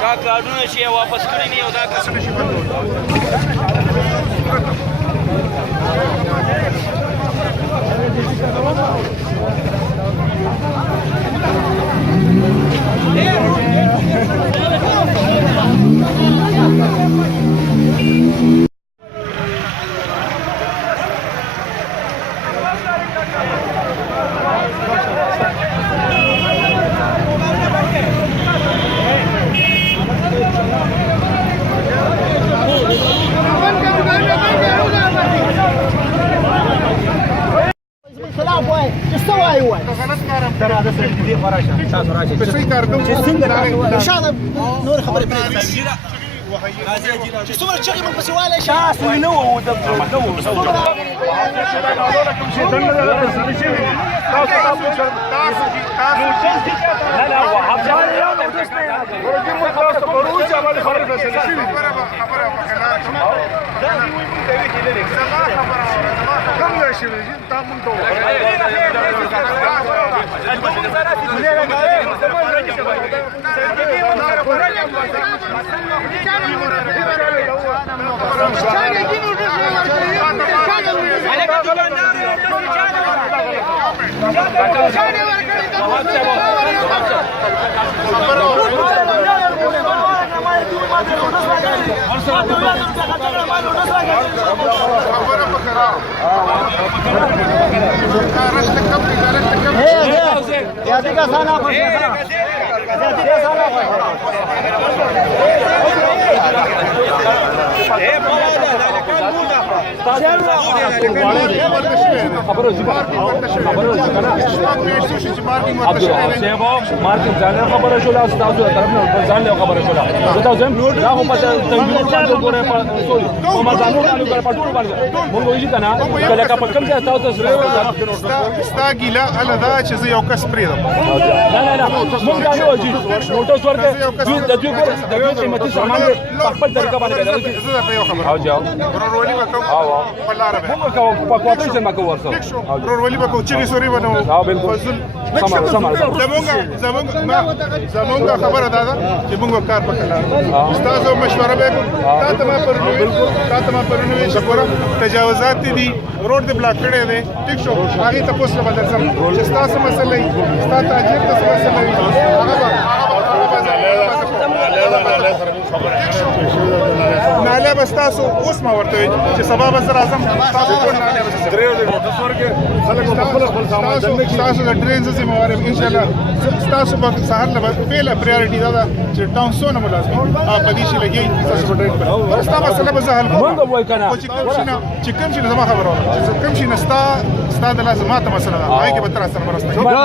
دا کارډونه چې واپس کړي دي او دا کسونه چې نور خبرې پرې چې څومره چغې موږ پسې والی شي تاسو نه وو مارکیټ ځان خبره شوله تاسو طرف نه ځان له خبره شوله تاسو هم دا هم په تنګو باندې ګوره په سوري او ما ځانو باندې په ټول باندې مونږ وایي کنه کله کا په کوم ځای تاسو سره ستا ګیله اله دا چې زه یو کس پرېږدم نه مونږ دا نه وایي نوټس ورکړه د دوی قیمتي سامان په خپل طریقه باندې زه درته یو خبره او جاو ورورولي به کوم په لاره به مونږ کوو په کوپریشن ما کوو ورسره ورورولي به کوو چې سوري به نه او بالکل زمونږ خبره دا ده چې مونږ کار وکړو استادو مشوره به تا ته ما پرونی چې ګوره تجاوزات دي روډ دې بلاک کړی دی ټیک شو هغې ته پوسټ به درځم چې ستاسو مسله وي ستا تاجر ته څه مسله وي ناله به ستاسو اوس ما ورته وایي چې سبا به زه راځم ستاسو ټول ناله به ستاسو د ټرین زه ذمهوار یم انشاءالله ستاسو به سهار نه به پهله پریارټي دا ده چې ټاون څونه مو لازمي او په دې شي لګي ستاسو به ټرین کړم ستا مسله به زه حل کوم چې کوم شي نه زما خبره وه چې کوم شي نه ستا د لازم ماته مسله ده هغې کې به ته راسره مرسته کوې